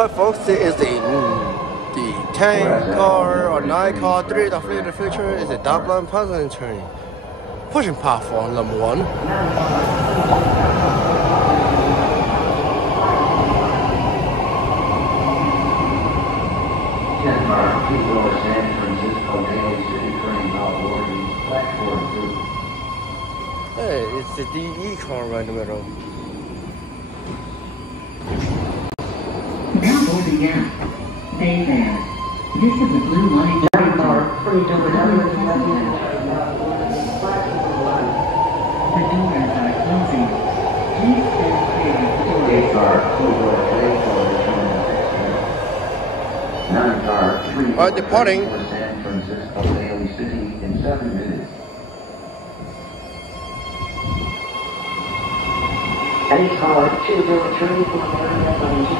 Hi folks, this is the 10 car or 9 car 3 of the future is the Dublin Pleasanton Train. Pushing platform number 1. 10 car 2 door San Francisco Daily City Train now boarding platform 2. Hey, it's the DE car right in the middle. Now boarding now. Stay there. This is the blue line. The doors are closing. Please stand clear of the doors. 8 car 2 door train for return next 9 car 3 door departing. train for San Francisco Daily City in 7 minutes. 8 car 2 door train for Maryland.